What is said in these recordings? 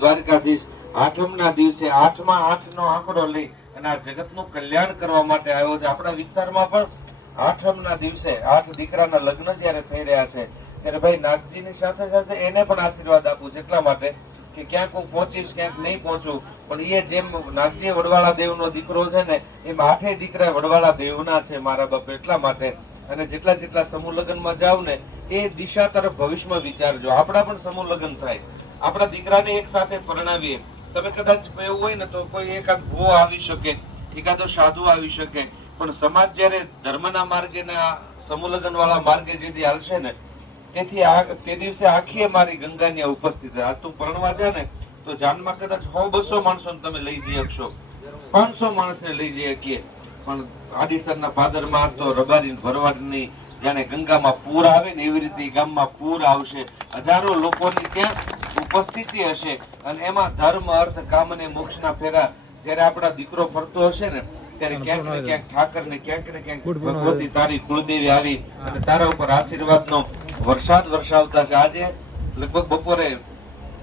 દ્વારકાધીશ આઠમના દિવસે આઠમાં આઠનો આંકડો લઈ અને આ જગતનું કલ્યાણ કરવા માટે આવ્યો છે. આપણા વિસ્તારમાં પણ આઠમના દિવસે આઠ દીકરાના લગ્ન જ્યારે થઈ રહ્યા છે, ત્યારે ભાઈ નાગજીની સાથે સાથે એને પણ આશીર્વાદ આપું છું એટલા માટે કે ક્યાંક હું પહોંચીશ, ક્યાંક નહીં પહોંચું. પણ એ જેમ નાગજી વડવાળા દેવનો દીકરો છે ને, એમ આઠેય દીકરા વડવાળા દેવના છે મારા બાપ એટલા માટે. અને જેટલા જેટલા સમૂહ લગ્નમાં જાવ ને, એ દિશા તરફ ભવિષ્યમાં વિચારજો. આપણા પણ સમૂહ લગ્ન થાય. આપણા દીકરાને એક સાથે પરણાવીએ. તમે કદાચ એવું હોય ને તો કોઈ એકાદ ભો આવી શકે, એકાદો સાધુ આવી શકે. પણ સમાજ જ્યારે ધર્મના માર્ગે ને આ સમૂહ લગ્ન વાળા માર્ગે જેથી હાલશે ને, તેથી આ, તે દિવસે આખી મારી ગંગાની ઉપસ્થિત આ તું પરણવા જા ને, તો જાનમાં કદાચ સો બસો માણસો તમે લઈ જઈ શકશો. પાંચસો માણસને લઈ જઈ શકીએ. પણ આડીસરના પાદરમાં તો રબારી ભરવાડની જાણે ગંગામાં પૂર આવે ને એવી રીતે ગામમાં પૂર આવશે. હજારો લોકોની ત્યાં ઉપસ્થિતિ હશે અને એમાં ધર્મ અર્થ કામ અને મોક્ષના ફેરા જ્યારે આપણા દીકરો ફરતો હશે ને ત્યારે ક્યાંક ને ક્યાંક ઠાકર ને ક્યાંક ને ક્યાંક ભગવતી તારી કુળદેવી આવી અને તારા ઉપર આશીર્વાદનો વરસાદ વરસાવતા છે આજે લગભગ બપોરે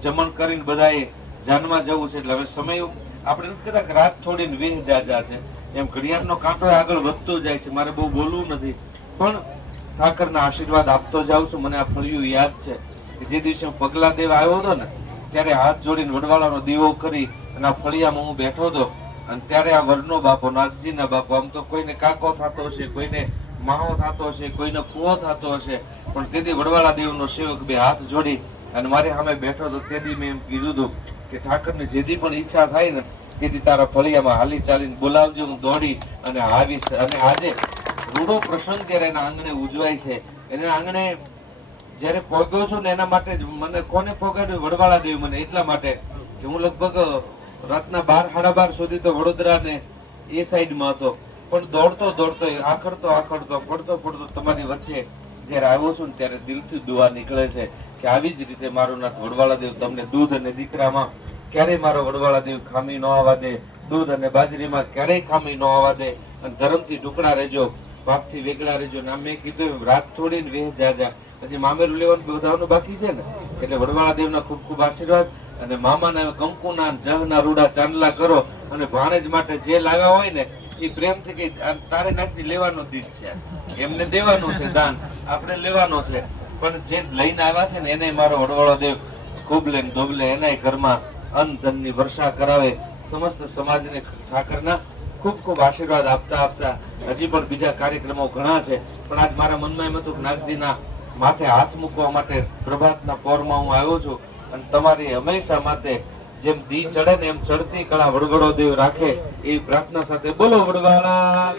જમણ કરીને બધાએ જાનમાં જવું છે એટલે હવે સમય આપણે નથી કદાચ રાત થોડીને વેહ જાજા છે. એમ ઘડિયાળનો કાંટો આગળ વધતો જાય છે. મારે બહુ બોલવું નથી. પણ ઠાકરના આશીર્વાદ આપતો જાઉં છું. મને આ ફળિયું યાદ છે. જે દિવસે હું પગલા દેવા આવ્યો હતો ને, ત્યારે હાથ જોડીને વડવાળાનો દીવો કરી અને આ ફળિયામાં હું બેઠો હતો. અને ત્યારે આ વરનો બાપો, નાગજીના બાપો, આમ તો કોઈને કાકો થતો હશે, કોઈને માહો થતો હશે, કોઈને કુવો થતો હશે, પણ તેથી વડવાળા દેવનો સેવક બે હાથ જોડી અને મારી સામે બેઠો હતો. તેથી મેં એમ કીધું હતું કે ઠાકરને જેથી પણ ઈચ્છા થાય ને, તેથી તારા ફળિયામાં હાલી ચાલીને બોલાવજો, હું દોડી અને આવીશ. અને આજે રૂડો પ્રસંગ ત્યારે એના આંગણે ઉજવાય છે. એના આંગણે જ્યારે પોગ્યો છું ને એના માટે જ મને કોને પોગાડ્યું? વડવાળા દેવ મને એટલા માટે કે હું લગભગ રાતના બાર, સાડા બાર સુધી તો વડોદરા ને એ સાઈડમાં હતો. પણ દોડતો દોડતો આખડતો આખડતો પડતો પડતો તમારી વચ્ચે જ્યારે આવ્યો છું ને ત્યારે દિલથી દુઆ નીકળે છે કે આવી જ રીતે મારો નાથ વડવાળા દેવ તમને દૂધ અને દીકરામાં ક્યારેય મારો વડવાળા દેવ ખામી ન આવવા દે. દૂધ અને બાજરીમાં ક્યારેય ખામી ન આવવા દે. અને ધર્મથી ટુકડા રહેજો. પાપથી વેગળા રહેજો. ના મેં કીધું એમ, રાત થોડીને વેહ જાજા. પછી મામેરું લેવાનું બધાનું બાકી છે ને? એટલે વડવાળા દેવના ખૂબ ખૂબ આશીર્વાદ અને મામાના કંકુના જહના રૂડા ચાંદલા કરો અને ભાણેજ માટે જે લાવ્યા હોય ને, એ પ્રેમથી કે તારે નાખથી લેવાનો દીધ છે. એમને દેવાનો છે દાન. આપણે લેવાનો છે. પણ જે લઈને આવ્યા છે ને એને મારો વડવાળો દેવ ખૂબ લે. ધોબલે એનાય ઘરમાં અન્ન ધનની વર્ષા કરાવે. સમસ્ત સમાજને ઠાકરના ખૂબ ખૂબ આશીર્વાદ આપતા આપતા હજી પણ બીજા કાર્યક્રમો ઘણા છે. પણ આજ મારા મનમાં એમ હતું કે નાગજીના માથે હાથ મૂકવા માટે પ્રભાતના પોરમાં હું આવ્યો છું. અને તમારી હંમેશા માટે જેમ દી ચડે ને એમ ચડતી કળા વડગડો દેવ રાખે એ પ્રાર્થના સાથે બોલો વડવાળા